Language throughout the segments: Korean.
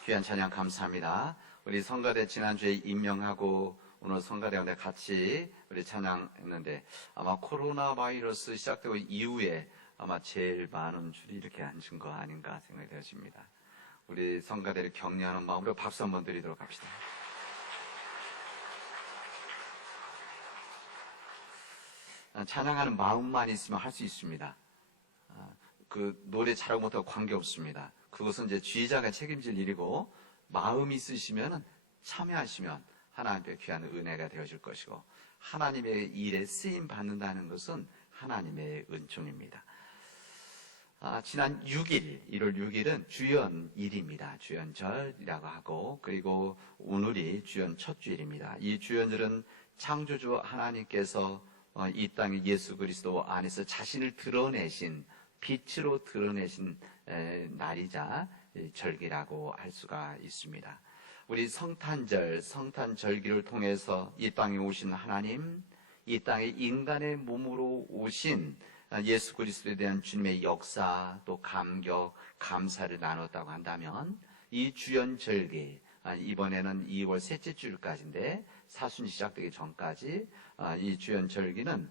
귀한 찬양 감사합니다. 우리 성가대 지난주에 임명하고 오늘 성가대원에 같이 우리 찬양했는데 아마 코로나 바이러스 시작되고 이후에 아마 제일 많은 줄이 이렇게 앉은 거 아닌가 생각이 되어집니다. 우리 성가대를 격려하는 마음으로 박수 한번 드리도록 합시다. 찬양하는 마음만 있으면 할 수 있습니다. 그 노래 잘하고 못하고 관계없습니다. 그것은 이제 지휘자가 책임질 일이고 마음이 있으시면 참여하시면 하나님의 귀한 은혜가 되어질 것이고 하나님의 일에 쓰임 받는다는 것은 하나님의 은총입니다. 지난 6일, 1월 6일은 주연일입니다. 주연절이라고 하고 그리고 오늘이 주연 첫 주일입니다. 이 주연절은 창조주 하나님께서 이 땅에 예수 그리스도 안에서 자신을 드러내신 빛으로 드러내신 날이자 절기라고 할 수가 있습니다. 우리 성탄절기를 통해서 이 땅에 오신 하나님, 이 땅에 인간의 몸으로 오신 예수 그리스도에 대한 주님의 역사, 또 감격, 감사를 나눴다고 한다면 이 주연절기, 이번에는 2월 셋째 주일까지인데 사순이 시작되기 전까지 이 주연절기는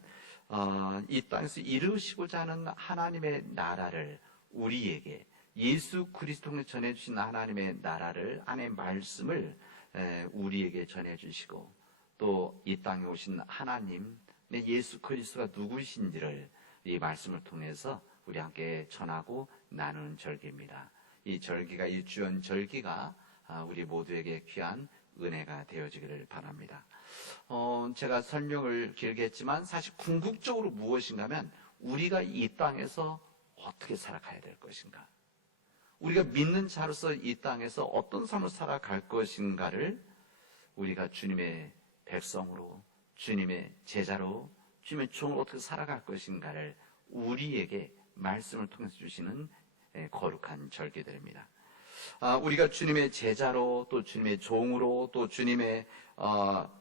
이 땅에서 이루시고자 하는 하나님의 나라를 우리에게 예수 그리스도를 전해주신 하나님의 나라를 안의 말씀을 우리에게 전해주시고 또 이 땅에 오신 하나님 예수 그리스도가 누구신지를 이 말씀을 통해서 우리 함께 전하고 나누는 절기입니다. 이 절기가 이 주연절기가 우리 모두에게 귀한 은혜가 되어지기를 바랍니다. 제가 설명을 길게 했지만 사실 궁극적으로 무엇인가 하면 우리가 이 땅에서 어떻게 살아가야 될 것인가, 우리가 믿는 자로서 이 땅에서 어떤 삶을 살아갈 것인가를 우리가 주님의 백성으로, 주님의 제자로, 주님의 종으로 어떻게 살아갈 것인가를 우리에게 말씀을 통해서 주시는 거룩한 절기들입니다. 우리가 주님의 제자로 또 주님의 종으로 또 주님의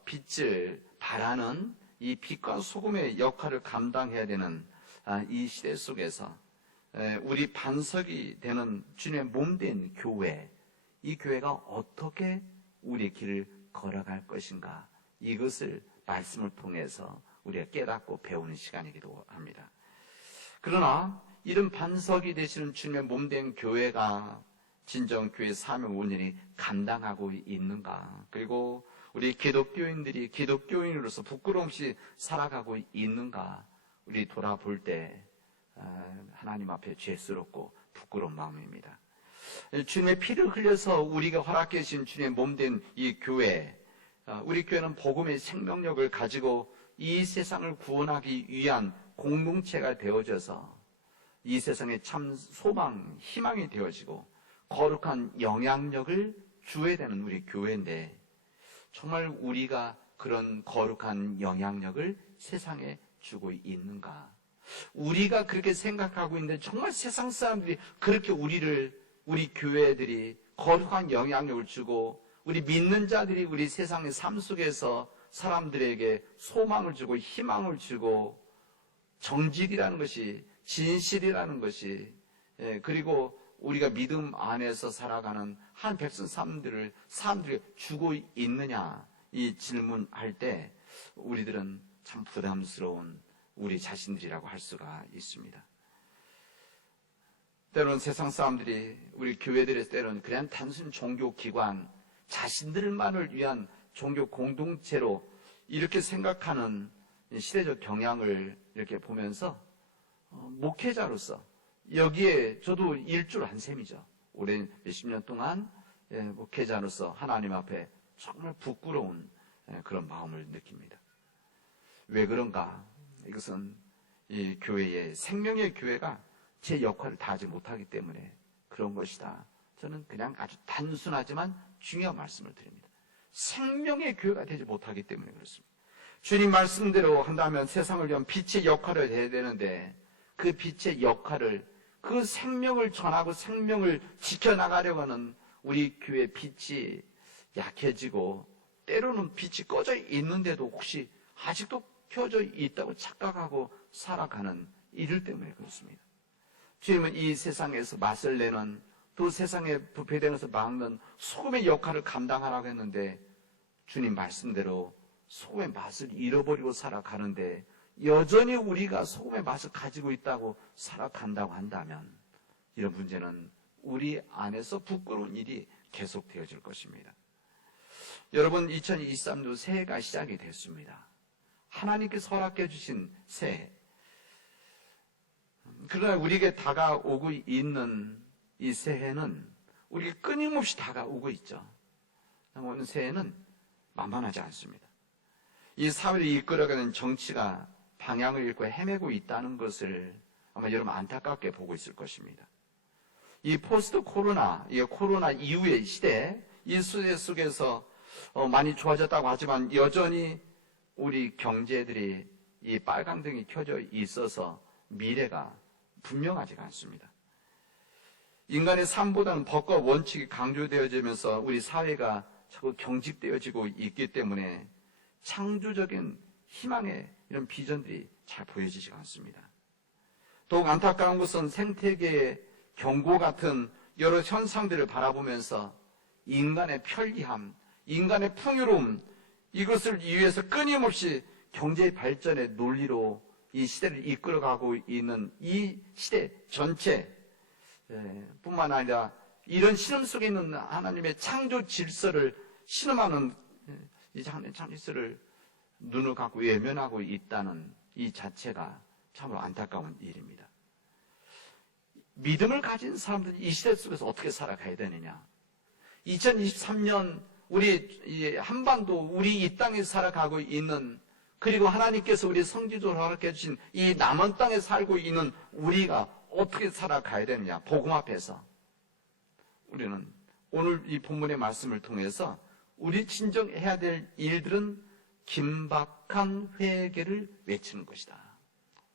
빛을 발하는 이 빛과 소금의 역할을 감당해야 되는 이 시대 속에서 우리 반석이 되는 주님의 몸된 교회, 이 교회가 어떻게 우리의 길을 걸어갈 것인가, 이것을 말씀을 통해서 우리가 깨닫고 배우는 시간이기도 합니다. 그러나 이런 반석이 되시는 주님의 몸된 교회가 진정 교회 사명 온전히 감당하고 있는가, 그리고 우리 기독교인들이 기독교인으로서 부끄러움 없이 살아가고 있는가, 우리 돌아볼 때 하나님 앞에 죄스럽고 부끄러운 마음입니다. 주님의 피를 흘려서 우리가 허락해 주신 주님의 몸된 이 교회, 우리 교회는 복음의 생명력을 가지고 이 세상을 구원하기 위한 공동체가 되어져서 이 세상에 참 소망, 희망이 되어지고 거룩한 영향력을 주어야 되는 우리 교회인데 정말 우리가 그런 거룩한 영향력을 세상에 주고 있는가? 우리가 그렇게 생각하고 있는데 정말 세상 사람들이 그렇게 우리 교회들이 거룩한 영향력을 주고 우리 믿는 자들이 우리 세상의 삶 속에서 사람들에게 소망을 주고 희망을 주고 정직이라는 것이, 진실이라는 것이, 그리고 우리가 믿음 안에서 살아가는 한 백성 사람들이 주고 있느냐, 이 질문할 때 우리들은 참 부담스러운 우리 자신들이라고 할 수가 있습니다. 때로는 세상 사람들이 우리 교회들에서 때로는 그냥 단순 종교기관, 자신들만을 위한 종교 공동체로 이렇게 생각하는 시대적 경향을 이렇게 보면서 목회자로서 여기에 저도 일주를 한 셈이죠. 오랜 몇십 년 동안 목회자로서 하나님 앞에 정말 부끄러운 그런 마음을 느낍니다. 왜 그런가? 이것은 이 교회의 생명의 교회가 제 역할을 다하지 못하기 때문에 그런 것이다. 저는 그냥 아주 단순하지만 중요한 말씀을 드립니다. 생명의 교회가 되지 못하기 때문에 그렇습니다. 주님 말씀대로 한다면 세상을 위한 빛의 역할을 해야 되는데 그 빛의 역할을, 그 생명을 전하고 생명을 지켜나가려고 하는 우리 교회의 빛이 약해지고 때로는 빛이 꺼져 있는데도 혹시 아직도 켜져 있다고 착각하고 살아가는 이들 때문에 그렇습니다. 주님은 이 세상에서 맛을 내는 또 세상에 부패되는 것을 막는 소금의 역할을 감당하라고 했는데 주님 말씀대로 소금의 맛을 잃어버리고 살아가는데 여전히 우리가 소금의 맛을 가지고 있다고 살아간다고 한다면 이런 문제는 우리 안에서 부끄러운 일이 계속되어질 것입니다. 여러분, 2023년 새해가 시작이 됐습니다. 하나님께서 허락해 주신 새해. 그러나 우리에게 다가오고 있는 이 새해는 우리에게 끊임없이 다가오고 있죠. 오늘 새해는 만만하지 않습니다. 이 사회를 이끌어가는 정치가 방향을 잃고 헤매고 있다는 것을 아마 여러분 안타깝게 보고 있을 것입니다. 이 포스트 코로나, 이 코로나 이후의 시대, 이 시대 속에서 많이 좋아졌다고 하지만 여전히 우리 경제들이 이 빨강등이 켜져 있어서 미래가 분명하지가 않습니다. 인간의 삶보다는 법과 원칙이 강조되어지면서 우리 사회가 자꾸 경직되어지고 있기 때문에 창조적인 희망의 이런 비전들이 잘 보여지지가 않습니다. 더욱 안타까운 것은 생태계의 경고 같은 여러 현상들을 바라보면서 인간의 편리함, 인간의 풍요로움, 이것을 위해서 끊임없이 경제 발전의 논리로 이 시대를 이끌어가고 있는 이 시대 전체 뿐만 아니라 이런 신음 속에 있는 하나님의 창조 질서를 신음하는 이 창조 질서를 눈을 감고 외면하고 있다는 이 자체가 참으로 안타까운 일입니다. 믿음을 가진 사람들이 이 시대 속에서 어떻게 살아가야 되느냐? 2023년 우리 한반도, 우리 이 땅에 살아가고 있는, 그리고 하나님께서 우리 성지적으로 허락해 주신 이 남은 땅에 살고 있는 우리가 어떻게 살아가야 되느냐? 복음 앞에서 우리는 오늘 이 본문의 말씀을 통해서 우리 진정해야 될 일들은 긴박한 회개를 외치는 것이다.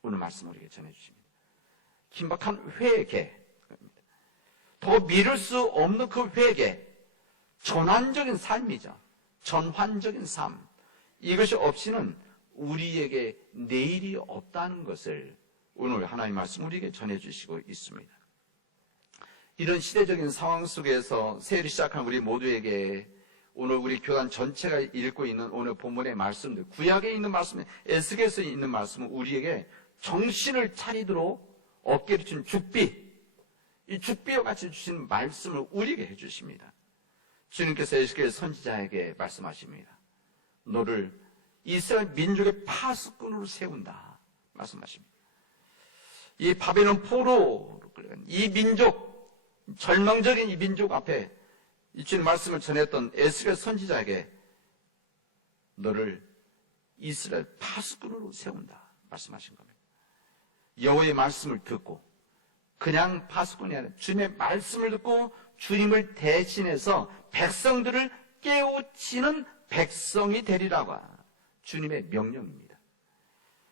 오늘 말씀 우리에게 전해주십니다. 긴박한 회개, 더 미룰 수 없는 그 회개, 전환적인 삶이죠. 전환적인 삶. 이것이 없이는 우리에게 내일이 없다는 것을 오늘 하나님 말씀 우리에게 전해주시고 있습니다. 이런 시대적인 상황 속에서 새해를 시작한 우리 모두에게 오늘 우리 교단 전체가 읽고 있는 오늘 본문의 말씀들, 구약에 있는 말씀, 에스겔서에 있는 말씀은 우리에게 정신을 차리도록 어깨를 준 죽비, 이 죽비와 같이 주신 말씀을 우리에게 해주십니다. 주님께서 에스겔 선지자에게 말씀하십니다. 너를 이스라엘 민족의 파수꾼으로 세운다 말씀하십니다. 이 바벨론 포로, 이 민족, 절망적인 이 민족 앞에 이 주님 말씀을 전했던 에스겔 선지자에게 너를 이스라엘 파수꾼으로 세운다 말씀하신 겁니다. 여호와의 말씀을 듣고 그냥 파수꾼이 아니라 주님의 말씀을 듣고 주님을 대신해서 백성들을 깨우치는 백성이 되리라고 주님의 명령입니다.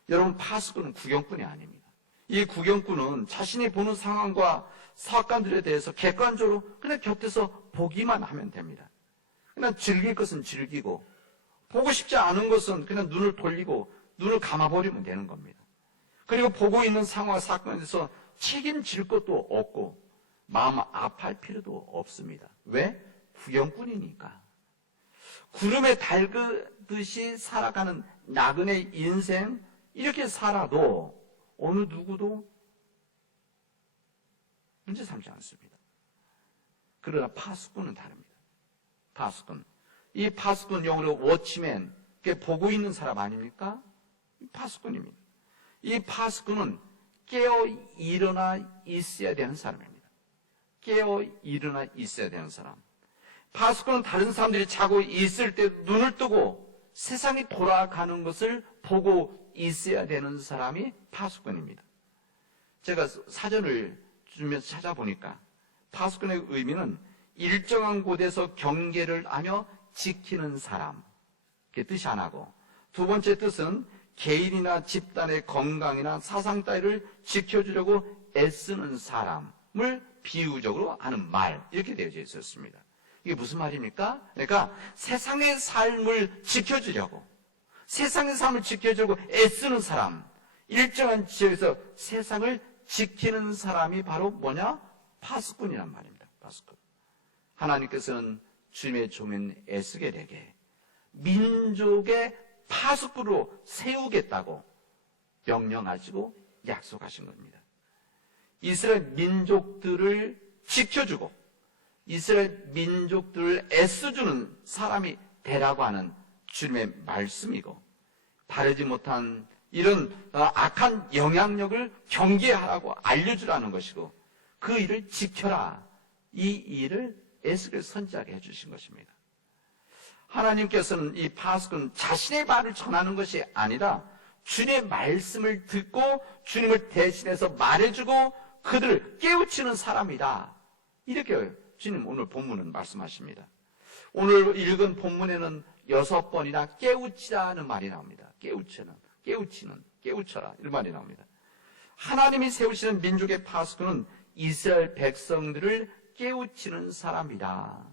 여러분, 파수꾼은 구경꾼이 아닙니다. 이 구경꾼은 자신이 보는 상황과 사건들에 대해서 객관적으로 그냥 곁에서 보기만 하면 됩니다. 그냥 즐길 것은 즐기고 보고 싶지 않은 것은 그냥 눈을 돌리고 눈을 감아버리면 되는 겁니다. 그리고 보고 있는 상황, 사건에서 책임질 것도 없고 마음 아파할 필요도 없습니다. 왜? 구경꾼이니까. 구름에 달그듯이 살아가는 나그네 인생, 이렇게 살아도 어느 누구도 문제 삼지 않습니다. 그러나 파수꾼은 다릅니다. 파수꾼. 이 파수꾼 영어로 워치맨, 그게 보고 있는 사람 아닙니까? 파수꾼입니다. 이 파수꾼은 깨어 일어나 있어야 되는 사람입니다. 깨어 일어나 있어야 되는 사람. 파수꾼은 다른 사람들이 자고 있을 때 눈을 뜨고 세상이 돌아가는 것을 보고 있어야 되는 사람이 파수꾼입니다. 제가 사전을 주면서 찾아보니까 파수꾼의 의미는 일정한 곳에서 경계를 하며 지키는 사람, 그게 뜻이 하나고, 두 번째 뜻은 개인이나 집단의 건강이나 사상 따위를 지켜주려고 애쓰는 사람을 비유적으로 하는 말, 이렇게 되어져 있었습니다. 이게 무슨 말입니까? 그러니까 세상의 삶을 지켜주려고, 세상의 삶을 지켜주려고 애쓰는 사람, 일정한 지역에서 세상을 지키는 사람이 바로 뭐냐? 파수꾼이란 말입니다. 파수꾼. 하나님께서는 주님의 종인 에스겔에게 민족의 파수꾼으로 세우겠다고 명령하시고 약속하신 겁니다. 이스라엘 민족들을 지켜주고 이스라엘 민족들을 애써주는 사람이 되라고 하는 주님의 말씀이고, 바르지 못한 이런 악한 영향력을 경계하라고 알려주라는 것이고, 그 일을 지켜라, 이 일을 에스겔 선지자에게 해주신 것입니다. 하나님께서는 이 파수꾼 자신의 말을 전하는 것이 아니라 주님의 말씀을 듣고 주님을 대신해서 말해주고 그들을 깨우치는 사람이다, 이렇게 주님 오늘 본문은 말씀하십니다. 오늘 읽은 본문에는 6번이나 깨우치라는 말이 나옵니다. 깨우쳐라, 이런 말이 나옵니다. 하나님이 세우시는 민족의 파수꾼은 이스라엘 백성들을 깨우치는 사람이다.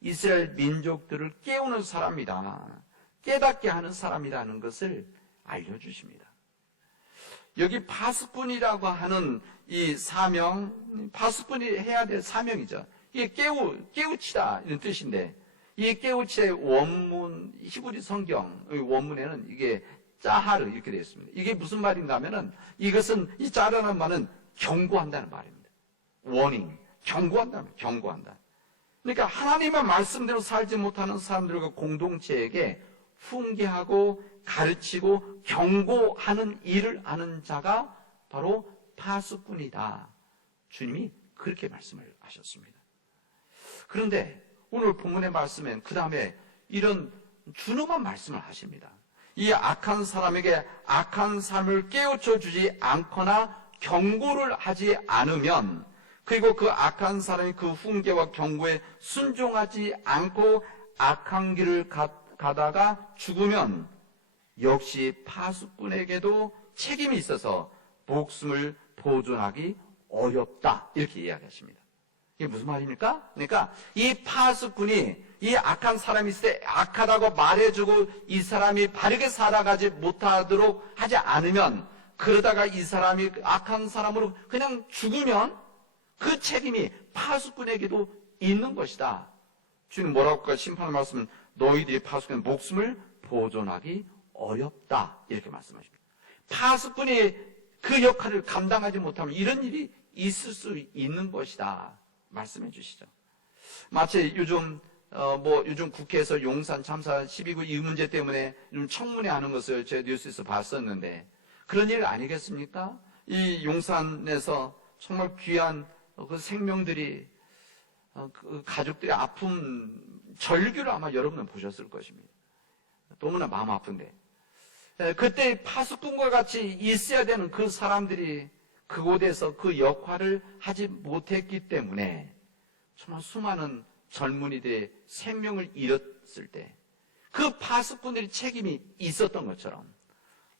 이스라엘 민족들을 깨우는 사람이다. 깨닫게 하는 사람이라는 것을 알려주십니다. 여기 파수꾼이라고 하는 이 사명, 파수꾼이 해야 될 사명이죠. 이게 깨우치다, 이런 뜻인데, 이 깨우치의 원문, 히브리 성경 원문에는 이게 짜하르 이렇게 되어 있습니다. 이게 무슨 말인가 하면은, 이것은, 이 짜르라는 말은 경고한다는 말입니다. 워닝, 경고한다. 그러니까 하나님의 말씀대로 살지 못하는 사람들과 공동체에게 훈계하고 가르치고 경고하는 일을 하는 자가 바로 파수꾼이다. 주님이 그렇게 말씀을 하셨습니다. 그런데 오늘 본문의 말씀엔 그 다음에 이런 준엄한 말씀을 하십니다. 이 악한 사람에게 악한 삶을 깨우쳐 주지 않거나 경고를 하지 않으면, 그리고 그 악한 사람이 그 훈계와 경고에 순종하지 않고 악한 길을 가다가 죽으면 역시 파수꾼에게도 책임이 있어서 목숨을 보존하기 어렵다, 이렇게 이야기하십니다. 이게 무슨 말입니까? 그러니까 이 파수꾼이 이 악한 사람이 있을 때 악하다고 말해주고 이 사람이 바르게 살아가지 못하도록 하지 않으면, 그러다가 이 사람이 악한 사람으로 그냥 죽으면 그 책임이 파수꾼에게도 있는 것이다. 주님 뭐라고 할까? 심판의 말씀은 너희들이 파수꾼의 목숨을 보존하기 어렵다, 이렇게 말씀하십니다. 파수꾼이 그 역할을 감당하지 못하면 이런 일이 있을 수 있는 것이다 말씀해 주시죠. 마치 요즘 국회에서 용산 참사 12구 이 문제 때문에 좀 청문회 하는 것을 제 뉴스에서 봤었는데, 그런 일 아니겠습니까? 이 용산에서 정말 귀한 그 생명들이, 그 가족들의 아픔, 절규를 아마 여러분은 보셨을 것입니다. 너무나 마음 아픈데, 그때 파수꾼과 같이 있어야 되는 그 사람들이 그곳에서 그 역할을 하지 못했기 때문에 정말 수많은 젊은이들의 생명을 잃었을 때 그 파수꾼들이 책임이 있었던 것처럼,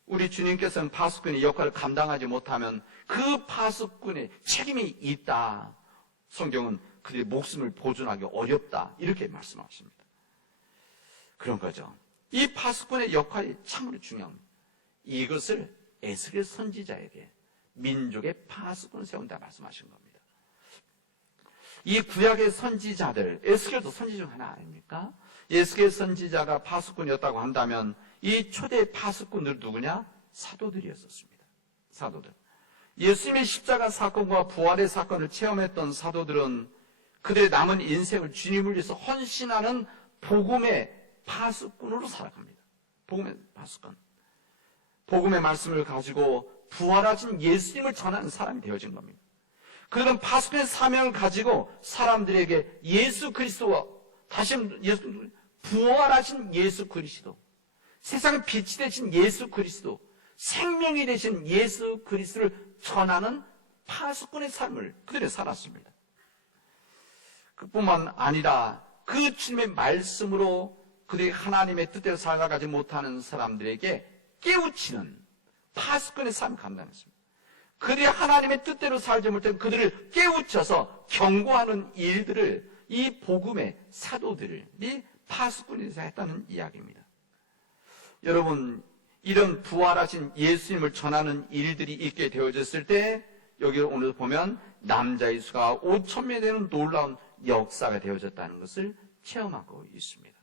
우리 주님께서는 파수꾼의 역할을 감당하지 못하면 그 파수꾼의 책임이 있다. 성경은 그들의 목숨을 보존하기 어렵다, 이렇게 말씀하십니다. 그런 거죠. 이 파수꾼의 역할이 참으로 중요합니다. 이것을 에스겔 선지자에게 민족의 파수꾼을 세운다 말씀하신 겁니다. 이 구약의 선지자들, 에스겔도 선지 중 하나 아닙니까? 에스겔 선지자가 파수꾼이었다고 한다면 이 초대 파수꾼들 누구냐? 사도들이었었습니다. 사도들. 예수님의 십자가 사건과 부활의 사건을 체험했던 사도들은 그들의 남은 인생을 주님을 위해서 헌신하는 복음의 파수꾼으로 살아갑니다. 복음의 파수꾼. 복음의 말씀을 가지고 부활하신 예수님을 전하는 사람이 되어진 겁니다. 그들은 파수꾼의 사명을 가지고 사람들에게 예수 그리스도와, 다시 부활하신 예수 그리스도, 세상의 빛이 되신 예수 그리스도, 생명이 되신 예수 그리스도를 전하는 파수꾼의 삶을 그들이 살았습니다. 그뿐만 아니라 그 주님의 말씀으로 그들이 하나님의 뜻대로 살아가지 못하는 사람들에게 깨우치는 파수꾼의 삶을 감당했습니다. 그들이 하나님의 뜻대로 살지 못한 그들을 깨우쳐서 경고하는 일들을 이 복음의 사도들이 파수꾼에서 했다는 이야기입니다. 여러분, 이런 부활하신 예수님을 전하는 일들이 있게 되어졌을 때, 여기 오늘 보면 남자의 수가 5,000명이 되는 놀라운 역사가 되어졌다는 것을 체험하고 있습니다.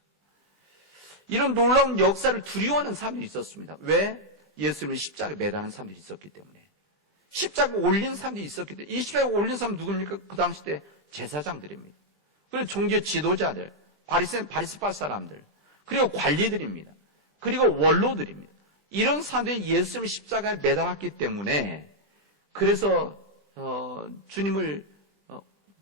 이런 놀라운 역사를 두려워하는 사람들이 있었습니다. 왜? 예수님을 십자가에 매달은 사람들이 있었기 때문에. 십자가에 올린 사람들이 있었기 때문에. 이 십자가에 올린 사람 누굽니까? 그 당시 때 제사장들입니다. 그리고 종교 지도자들, 바리새파 사람들, 그리고 관리들입니다. 그리고 원로들입니다. 이런 사람들이 예수님을 십자가에 매달았기 때문에 그래서 주님을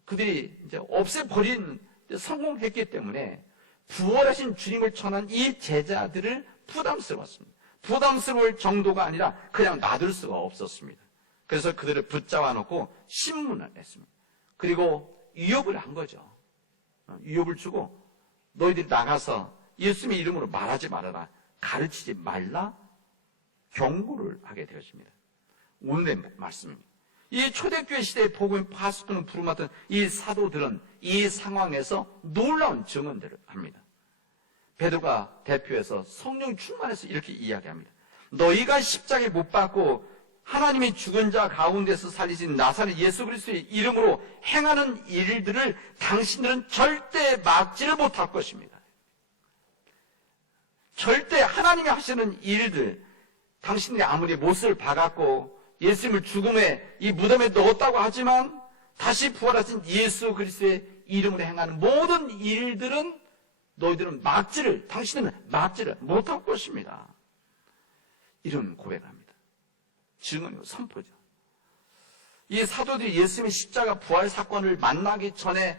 그들이 이제 없애버린 성공했기 때문에 부활하신 주님을 전한 이 제자들을 부담스러웠습니다. 부담스러울 정도가 아니라 그냥 놔둘 수가 없었습니다. 그래서 그들을 붙잡아 놓고 신문을 냈습니다. 그리고 위협을 한 거죠. 위협을 주고 너희들이 나가서 예수님의 이름으로 말하지 말아라. 가르치지 말라. 경고를 하게 되었습니다. 오늘의 말씀입니다. 이 초대교회 시대의 복음의 파수꾼을 부름하던 이 사도들은 이 상황에서 놀라운 증언들을 합니다. 베드로가 대표해서 성령 충만해서 이렇게 이야기합니다. 너희가 십자가에 못 박고 하나님이 죽은 자 가운데서 살리신 나사렛 예수 그리스도의 이름으로 행하는 일들을 당신들은 절대 막지를 못할 것입니다. 절대 하나님이 하시는 일들, 당신들이 아무리 못을 박았고 예수님을 죽음에 이 무덤에 넣었다고 하지만 다시 부활하신 예수 그리스도의 이름으로 행하는 모든 일들은 너희들은 당신은 막지를 못할 것입니다. 이런 고백을 합니다. 증언이고 선포죠. 이 사도들이 예수님의 십자가 부활 사건을 만나기 전에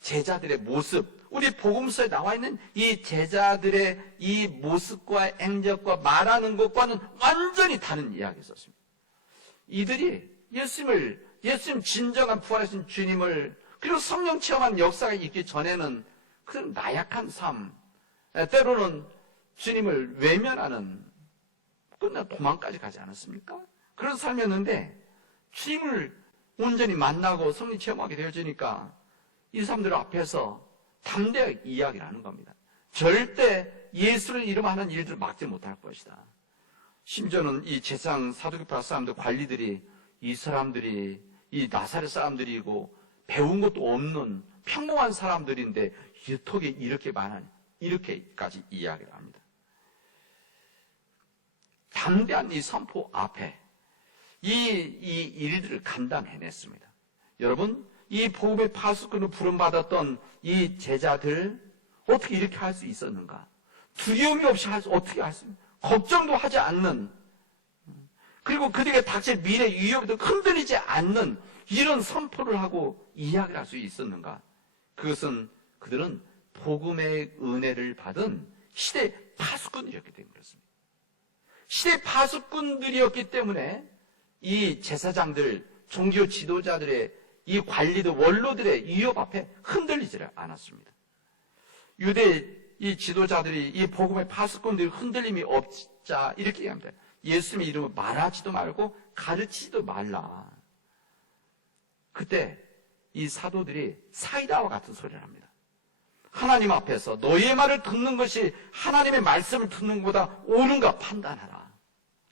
제자들의 모습, 우리 복음서에 나와 있는 이 제자들의 이 모습과 행적과 말하는 것과는 완전히 다른 이야기를 썼습니다. 이들이 예수님 진정한 부활하신 주님을 그리고 성령 체험한 역사가 있기 전에는 그런 나약한 삶, 때로는 주님을 외면하는 끝나 도망까지 가지 않았습니까? 그런 삶이었는데 주님을 온전히 만나고 성령 체험하게 되어지니까 이 사람들 앞에서 담대하게 이야기를 하는 겁니다. 절대 예수를 이름으로 하는 일들을 막지 못할 것이다. 심지어는 이 제사장 사두개파 사람들 관리들이 이 사람들이 이 나사렛 사람들이고 배운 것도 없는 평범한 사람들인데 어떻게 이렇게 많으냐 이렇게까지 이야기를 합니다. 담대한 이 선포 앞에 이 일들을 감당해냈습니다. 여러분, 이 복음의 파수꾼을 부름받았던 이 제자들 어떻게 이렇게 할 수 있었는가? 두려움이 없이 어떻게 할 수 있는가? 걱정도 하지 않는, 그리고 그들에게 닥칠 미래 위협에도 흔들리지 않는 이런 선포를 하고 이야기를 할 수 있었는가? 그것은 그들은 복음의 은혜를 받은 시대 파수꾼이었기 때문에 그렇습니다. 시대 파수꾼들이었기 때문에 이 제사장들, 종교 지도자들의 이 관리들, 원로들의 위협 앞에 흔들리지를 않았습니다. 유대 이 지도자들이 이 복음의 파수꾼들이 흔들림이 없자 이렇게 얘기합니다. 예수님의 이름을 말하지도 말고 가르치지도 말라. 그때 이 사도들이 사이다와 같은 소리를 합니다. 하나님 앞에서 너희의 말을 듣는 것이 하나님의 말씀을 듣는 것보다 옳은가 판단하라.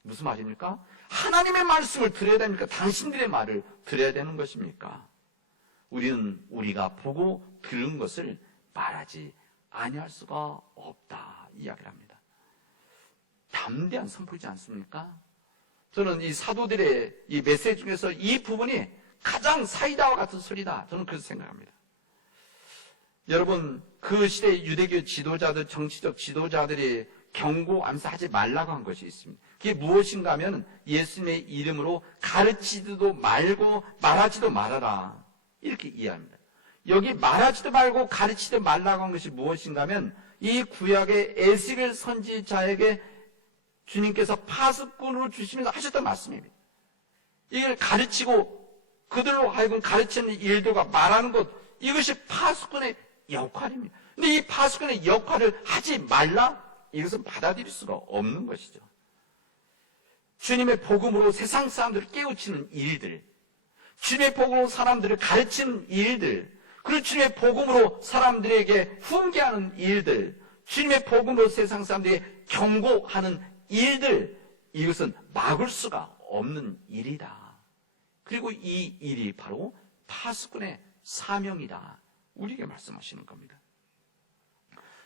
무슨 말입니까? 하나님의 말씀을 들어야 됩니까? 당신들의 말을 들어야 되는 것입니까? 우리는 우리가 보고 들은 것을 말하지 아니할 수가 없다 이야기를 합니다. 담대한 선포이지 않습니까? 저는 이 사도들의 이 메시지 중에서 이 부분이 가장 사이다와 같은 소리다. 저는 그렇게 생각합니다. 여러분, 그 시대 유대교 지도자들, 정치적 지도자들이 경고하면서 하지 말라고 한 것이 있습니다. 그게 무엇인가 하면 예수님의 이름으로 가르치지도 말고 말하지도 말아라. 이렇게 이해합니다. 여기 말하지도 말고 가르치지도 말라고 한 것이 무엇인가 하면 이 구약의 에스겔 선지자에게 주님께서 파수꾼으로 주시면서 하셨던 말씀입니다. 이걸 가르치고 그들로 하여금 가르치는 일들과 말하는 것, 이것이 파수꾼의 역할입니다. 근데 이 파수꾼의 역할을 하지 말라? 이것은 받아들일 수가 없는 것이죠. 주님의 복음으로 세상 사람들을 깨우치는 일들, 주님의 복음으로 사람들을 가르치는 일들, 그리고 주님의 복음으로 사람들에게 훈계하는 일들, 주님의 복음으로 세상 사람들에게 경고하는 일들, 이것은 막을 수가 없는 일이다. 그리고 이 일이 바로 파수꾼의 사명이다. 우리에게 말씀하시는 겁니다.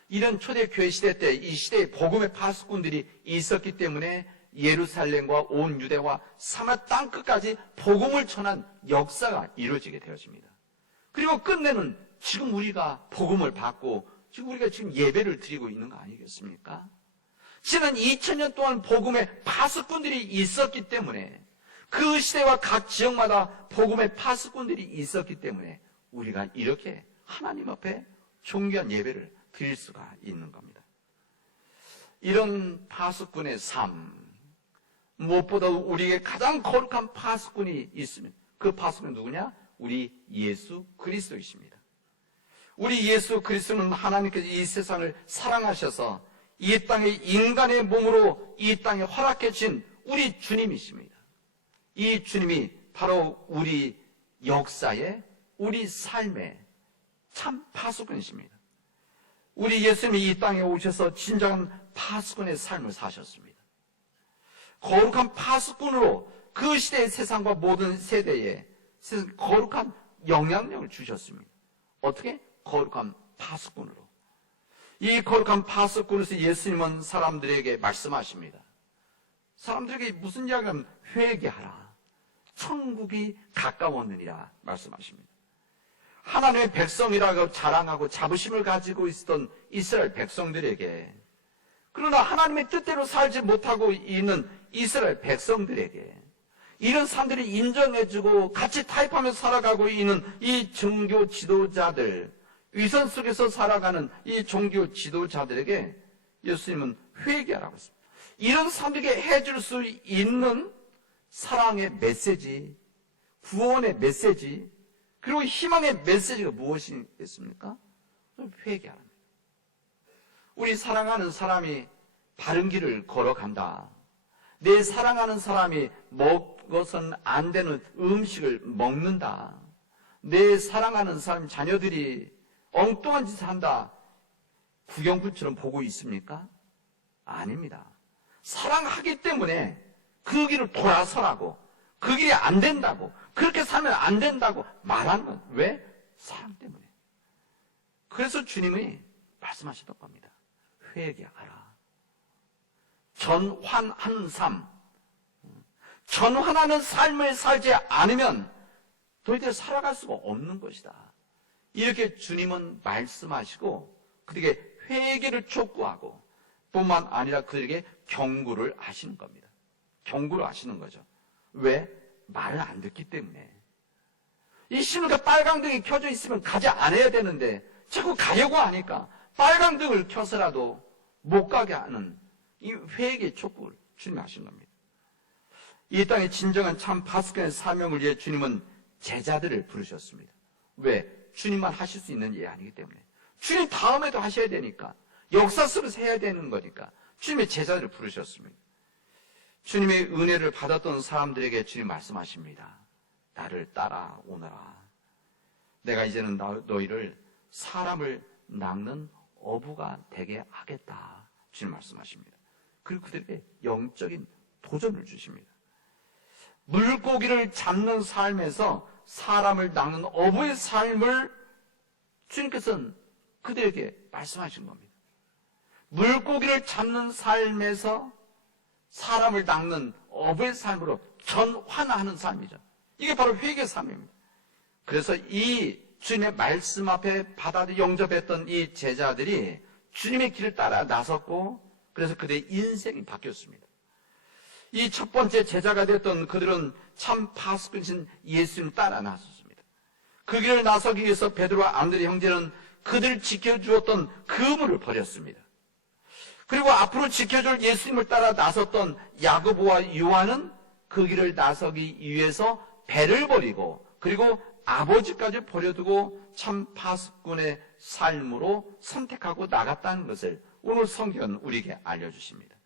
이런 초대교회 시대 때 이 시대에 복음의 파수꾼들이 있었기 때문에 예루살렘과 온 유대와 사마리아 땅끝까지 복음을 전한 역사가 이루어지게 되어집니다. 그리고 끝내는 지금 우리가 복음을 받고 지금 우리가 지금 예배를 드리고 있는 거 아니겠습니까? 지난 2000년 동안 복음의 파수꾼들이 있었기 때문에 그 시대와 각 지역마다 복음의 파수꾼들이 있었기 때문에 우리가 이렇게 하나님 앞에 존귀한 예배를 드릴 수가 있는 겁니다. 이런 파수꾼의 삶, 무엇보다 우리에게 가장 거룩한 파수꾼이 있으면 그 파수꾼은 누구냐? 우리 예수 그리스도이십니다. 우리 예수 그리스도는 하나님께서 이 세상을 사랑하셔서 이 땅에 인간의 몸으로 이 땅에 허락해 주신 우리 주님이십니다. 이 주님이 바로 우리 역사의 우리 삶의 참 파수꾼이십니다. 우리 예수님이 이 땅에 오셔서 진정한 파수꾼의 삶을 사셨습니다. 거룩한 파수꾼으로 그 시대의 세상과 모든 세대에 거룩한 영향력을 주셨습니다. 어떻게? 거룩한 파수꾼으로. 이 거룩한 파수꾼으로서 예수님은 사람들에게 말씀하십니다. 사람들에게 무슨 이야기를 하면 회개하라. 천국이 가까웠느니라 말씀하십니다. 하나님의 백성이라고 자랑하고 자부심을 가지고 있었던 이스라엘 백성들에게, 그러나 하나님의 뜻대로 살지 못하고 있는 이스라엘 백성들에게, 이런 사람들이 인정해주고 같이 타협하며 살아가고 있는 이 종교 지도자들, 위선 속에서 살아가는 이 종교 지도자들에게 예수님은 회개하라고 했습니다. 이런 사람들에게 해줄 수 있는 사랑의 메시지, 구원의 메시지, 그리고 희망의 메시지가 무엇이겠습니까? 회개하랍니다. 우리 사랑하는 사람이 바른 길을 걸어간다. 내 사랑하는 사람이 먹어서는 안 되는 음식을 먹는다. 내 사랑하는 사람 자녀들이 엉뚱한 짓을 한다. 구경꾼처럼 보고 있습니까? 아닙니다. 사랑하기 때문에 그 길을 돌아서라고, 그 길이 안 된다고, 그렇게 살면 안 된다고 말하는 건 왜? 사랑 때문에. 그래서 주님이 말씀하시던 겁니다. 회개하라. 전환하는 삶. 전환하는 삶을 살지 않으면 도대체 살아갈 수가 없는 것이다. 이렇게 주님은 말씀하시고 그들에게 회개를 촉구하고 뿐만 아니라 그들에게 경고를 하시는 겁니다. 경고를 하시는 거죠. 왜? 말을 안 듣기 때문에. 이 신호가 빨강등이 켜져 있으면 가지 않아야 되는데 자꾸 가려고 하니까 빨강등을 켜서라도 못 가게 하는 이 회개 촉구를 주님이 하신 겁니다. 이 땅의 진정한 참 파수꾼의 사명을 위해 주님은 제자들을 부르셨습니다. 왜? 주님만 하실 수 있는 일이 아니기 때문에. 주님 다음에도 하셔야 되니까. 역사 속에서 해야 되는 거니까 주님의 제자들을 부르셨습니다. 주님의 은혜를 받았던 사람들에게 주님 말씀하십니다. 나를 따라오너라. 내가 이제는 너희를 사람을 낚는 어부가 되게 하겠다. 주님 말씀하십니다. 그리고 그들에게 영적인 도전을 주십니다. 물고기를 잡는 삶에서 사람을 낚는 어부의 삶을 주님께서는 그들에게 말씀하신 겁니다. 물고기를 잡는 삶에서 사람을 낚는 어부의 삶으로 전환하는 삶이죠. 이게 바로 회개의 삶입니다. 그래서 이 주님의 말씀 앞에 영접했던 이 제자들이 주님의 길을 따라 나섰고, 그래서 그들의 인생이 바뀌었습니다. 이 첫 번째 제자가 됐던 그들은 참 파수꾼이신 예수님을 따라 나섰습니다. 그 길을 나서기 위해서 베드로와 안드레 형제는 그들을 지켜주었던 그물을 버렸습니다. 그리고 앞으로 지켜줄 예수님을 따라 나섰던 야고보와 요한은 그 길을 나서기 위해서 배를 버리고 그리고 아버지까지 버려두고 참 파수꾼의 삶으로 선택하고 나갔다는 것을 오늘 성경은 우리에게 알려주십니다.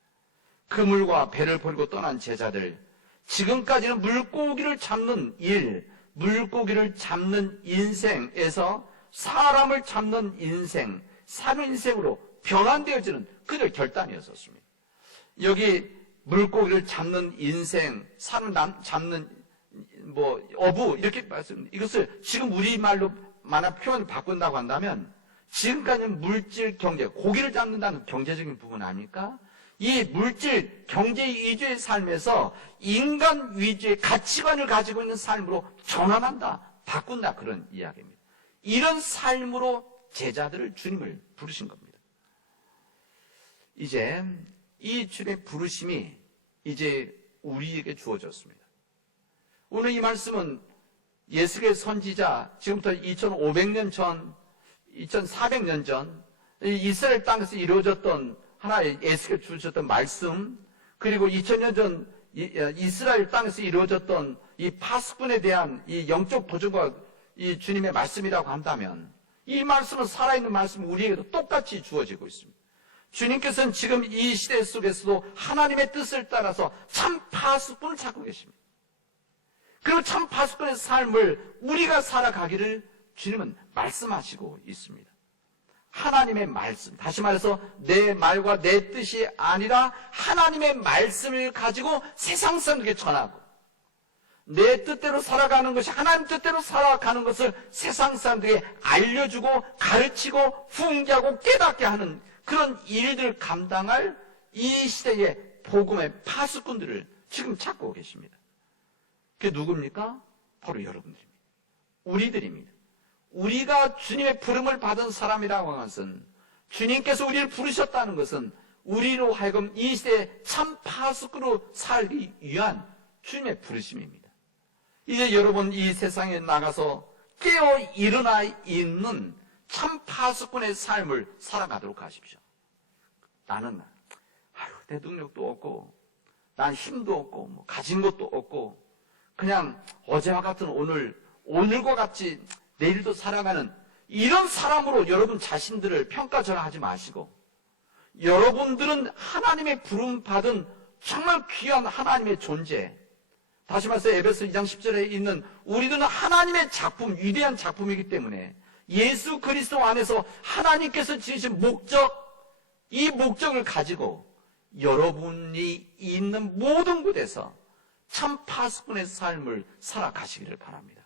그물과 배를 버리고 떠난 제자들, 지금까지는 물고기를 잡는 일, 물고기를 잡는 인생에서 사람을 잡는 인생, 사는 인생으로 변환되어지는 그들 결단이었었습니다. 여기 물고기를 잡는 인생, 잡는 어부 이렇게 말씀, 이것을 지금 우리말로 만약 표현을 바꾼다고 한다면 지금까지는 물질 경제, 고기를 잡는다는 경제적인 부분 아닙니까? 이 물질 경제 위주의 삶에서 인간 위주의 가치관을 가지고 있는 삶으로 전환한다, 바꾼다, 그런 이야기입니다. 이런 삶으로 제자들을 주님을 부르신 겁니다. 이제 이 주님의 부르심이 이제 우리에게 주어졌습니다. 오늘 이 말씀은 예수의 선지자, 지금부터 2500년 전, 2400년 전 이스라엘 땅에서 이루어졌던 하나의 예수가 주셨던 말씀, 그리고 2000년 전 이스라엘 땅에서 이루어졌던 이 파수꾼에 대한 이 영적 도전과 이 주님의 말씀이라고 한다면, 이 말씀은 살아있는 말씀이 우리에게도 똑같이 주어지고 있습니다. 주님께서는 지금 이 시대 속에서도 하나님의 뜻을 따라서 참 파수꾼을 찾고 계십니다. 그리고 참 파수꾼의 삶을 우리가 살아가기를 주님은 말씀하시고 있습니다. 하나님의 말씀, 다시 말해서 내 말과 내 뜻이 아니라 하나님의 말씀을 가지고 세상 사람들에게 전하고, 내 뜻대로 살아가는 것이 하나님 뜻대로 살아가는 것을 세상 사람들에게 알려주고 가르치고 훈계하고 깨닫게 하는 그런 일들을 감당할 이 시대의 복음의 파수꾼들을 지금 찾고 계십니다. 그게 누굽니까? 바로 여러분들입니다. 우리들입니다. 우리가 주님의 부름을 받은 사람이라고 하는 것은, 주님께서 우리를 부르셨다는 것은 우리로 하여금 이 시대에 참 파수꾼으로 살기 위한 주님의 부르심입니다. 이제 여러분 이 세상에 나가서 깨어 일어나 있는 참 파수꾼의 삶을 살아가도록 하십시오. 나는 내 능력도 없고, 난 힘도 없고, 뭐 가진 것도 없고, 그냥 어제와 같은 오늘과 같이 내일도 살아가는 이런 사람으로 여러분 자신들을 평가절하하지 마시고, 여러분들은 하나님의 부름받은 정말 귀한 하나님의 존재, 다시 말해서 에베소 2장 10절에 있는 우리들은 하나님의 작품, 위대한 작품이기 때문에 예수 그리스도 안에서 하나님께서 지으신 목적, 이 목적을 가지고 여러분이 있는 모든 곳에서 참 파수꾼의 삶을 살아가시기를 바랍니다.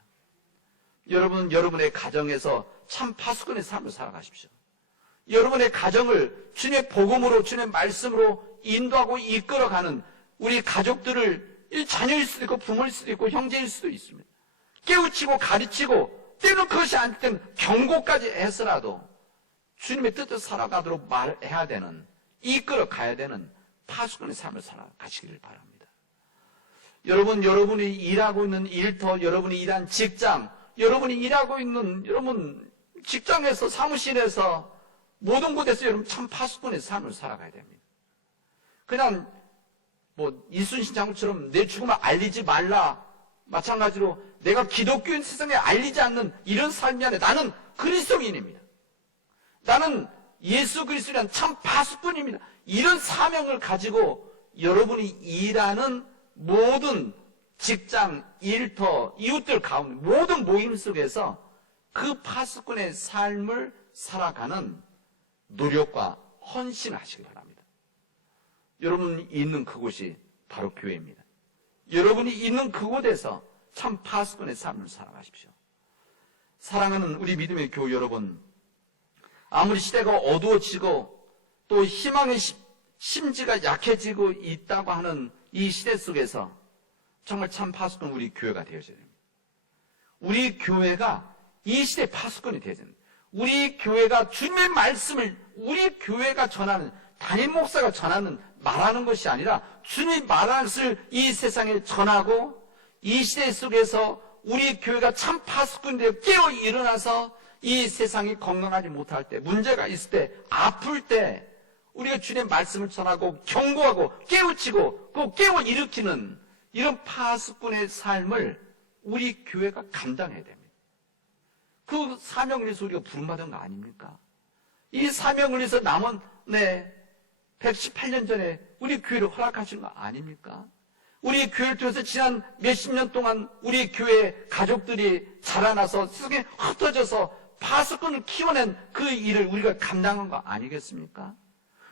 여러분, 여러분의 가정에서 참 파수꾼의 삶을 살아가십시오. 여러분의 가정을 주님의 복음으로, 주님의 말씀으로 인도하고 이끌어가는 우리 가족들을, 자녀일 수도 있고 부모일 수도 있고 형제일 수도 있습니다. 깨우치고 가르치고, 때로는 그것이 아닐 때는 경고까지 해서라도 주님의 뜻을 살아가도록 말해야 되는, 이끌어가야 되는 파수꾼의 삶을 살아가시기를 바랍니다. 여러분, 여러분이 일하고 있는 일터, 여러분이 일한 직장, 여러분이 일하고 있는 여러분 직장에서, 사무실에서, 모든 곳에서 여러분 참 파수꾼의 삶을 살아가야 됩니다. 그냥 이순신 장군처럼 내 죽음을 알리지 말라, 마찬가지로 내가 기독교인 세상에 알리지 않는 이런 삶이 아니라 나는 그리스도인입니다. 나는 예수 그리스도라는 참 파수꾼입니다. 이런 사명을 가지고 여러분이 일하는 모든 직장, 일터, 이웃들 가운데 모든 모임 속에서 그 파수꾼의 삶을 살아가는 노력과 헌신을 하시기 바랍니다. 여러분이 있는 그곳이 바로 교회입니다. 여러분이 있는 그곳에서 참 파수꾼의 삶을 살아가십시오. 사랑하는 우리 믿음의 교우 여러분, 아무리 시대가 어두워지고 또 희망의 심지가 약해지고 있다고 하는 이 시대 속에서 정말 참 파수꾼 우리 교회가 되어져야 됩니다. 우리 교회가 이 시대의 파수꾼이 되어야 됩니다. 우리 교회가 주님의 말씀을 우리 교회가 전하는, 담임 목사가 전하는, 말하는 것이 아니라 주님이 말하는 것을 이 세상에 전하고, 이 시대 속에서 우리 교회가 참 파수꾼이 되어 깨어 일어나서 이 세상이 건강하지 못할 때, 문제가 있을 때, 아플 때 우리가 주님의 말씀을 전하고 경고하고 깨우치고 그 깨워 일으키는 이런 파수꾼의 삶을 우리 교회가 감당해야 됩니다. 그 사명을 위해서 우리가 부름받은 거 아닙니까? 이 사명을 위해서 남은 118년 전에 우리 교회를 허락하신 거 아닙니까? 우리 교회를 통해서 지난 몇십 년 동안 우리 교회 가족들이 자라나서 세상에 흩어져서 파수꾼을 키워낸 그 일을 우리가 감당한 거 아니겠습니까?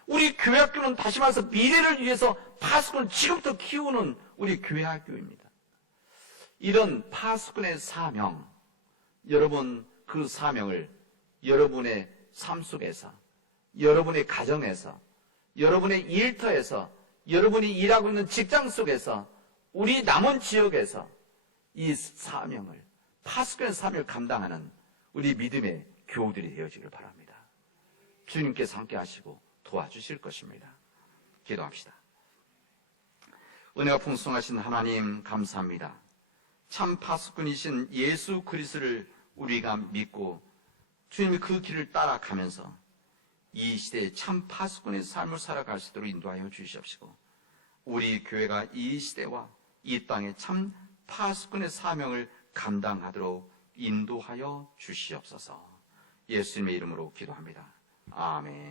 우리 교회 학교는 다시 말해서 미래를 위해서 파수꾼을 지금부터 키우는 우리 교회 학교입니다. 이런 파수꾼의 사명, 여러분 그 사명을 여러분의 삶 속에서, 여러분의 가정에서, 여러분의 일터에서, 여러분이 일하고 있는 직장 속에서, 우리 남은 지역에서 이 사명을, 파수꾼의 사명을 감당하는 우리 믿음의 교우들이 되어지길 바랍니다. 주님께서 함께 하시고 도와주실 것입니다. 기도합시다. 은혜가 풍성하신 하나님 감사합니다. 참 파수꾼이신 예수 그리스도를 우리가 믿고 주님이 그 길을 따라가면서 이 시대에 참 파수꾼의 삶을 살아갈 수 있도록 인도하여 주시옵시고, 우리 교회가 이 시대와 이 땅에 참 파수꾼의 사명을 감당하도록 인도하여 주시옵소서. 예수님의 이름으로 기도합니다. 아멘.